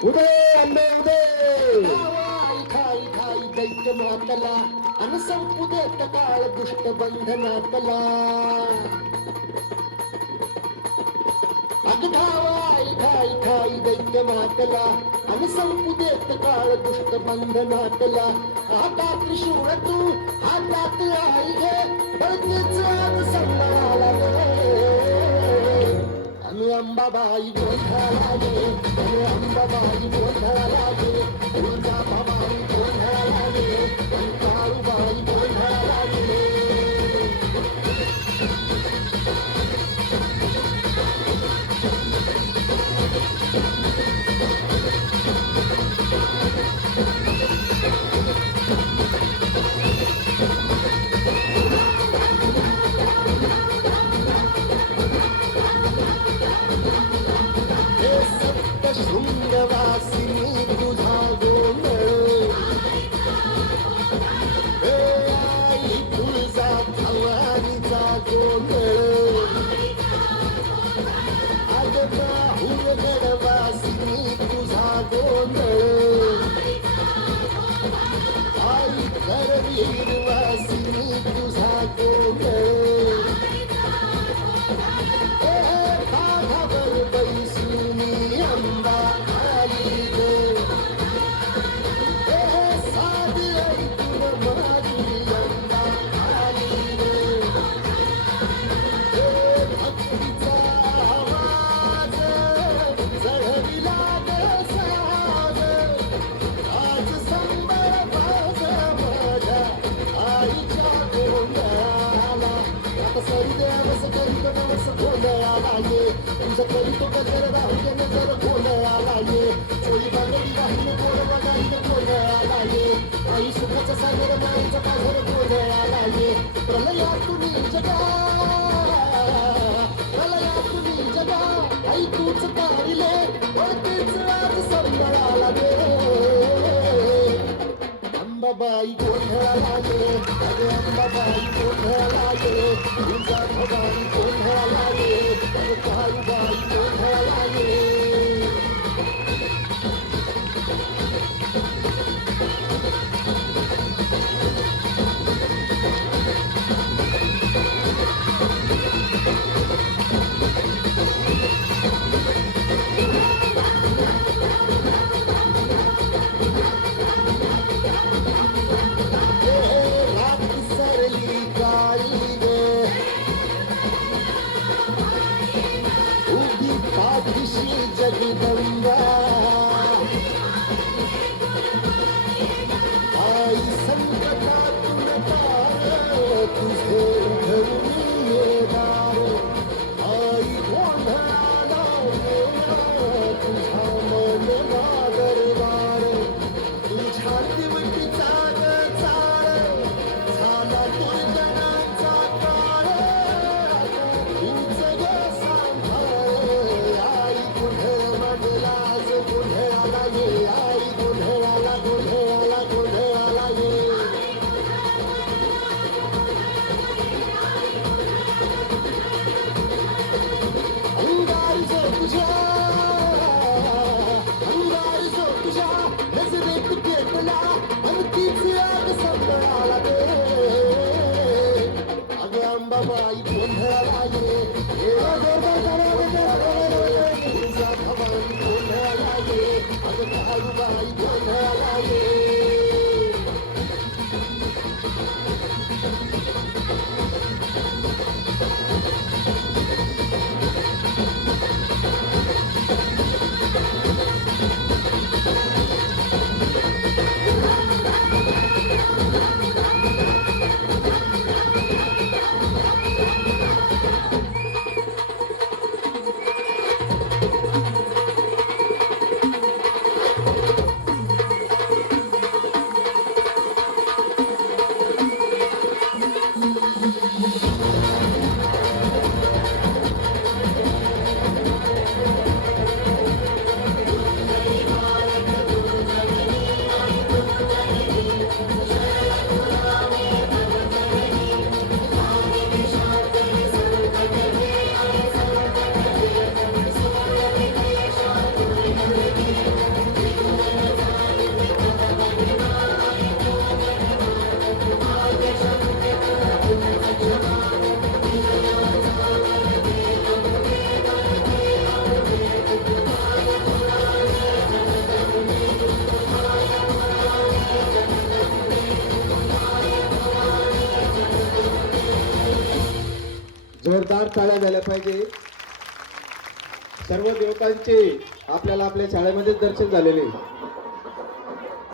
उदय आंबे उदय खाई खाई दैत्य मातला अन संपू देत काळ दुष्ट बंधनातला अग धावाई खाई खाई दैत्य मातला अन संपू देत काळ दुष्ट बंधनातला हातात त्रिशूळ तू हातात आई घे बळगेच आज संभाळाला आणि अंबाबाई गोंधळाला गे आणि अंबाबाई गोंधळाला गे तुळजाबाई गोंधळाला गे आणि काळूबाई गोंधळाला गे हे सप्त शृंगवासिनी तुझा गोंधळ हे आई तुळजा भवानीचा गोंधळ अग राहुल गडवासिनी तुझा गोंधळ आई करवीर वासिनी तुझा गोंधळ काठावर बैसुनी अंबा आली ग साध ऐकून माझी अंबा आली ग भक्तीचा आवाज चढविला ग साज आज संबर बाज माझ्या आईच्या गोंधळाला आता सरी देवस करीत नवस गोंधळाला ये तुझं करीतो गजर राहू नजर गोंधळाला ये चोळी बांधली वाहिनी गोडवा गाईन गोंधळाला ये आई सुखाचा सागर माईचा पाझर गोंधळाला ये प्रलया तुम्ही जगा प्रलया तुम्ही जगा आई तूच तारिले वळतेच आज संबळाला गे अंबाबाई गोंधळाला गे अरे अंबाबाई गोंधळाला गे तुझा भवानी गोंधळाला गे अरे काळूबाई गोंधळाला गे रात सरली काळी गे उभी पाठीशी जगदंबा आई संकटातून पार तुझे उघडून येणार आई गोंधळाला येणार तुझा मन दरबार तुझ्या दिवटीचा चाळ झाला दुर्जनाचा काळ तूच ग सांभाळ आई कुठे मगलाज जोरदार टाळ्या झाल्या पाहिजे. सर्व देवतांचे आपल्याला आपल्या शाळेमध्येच दर्शन झालेले.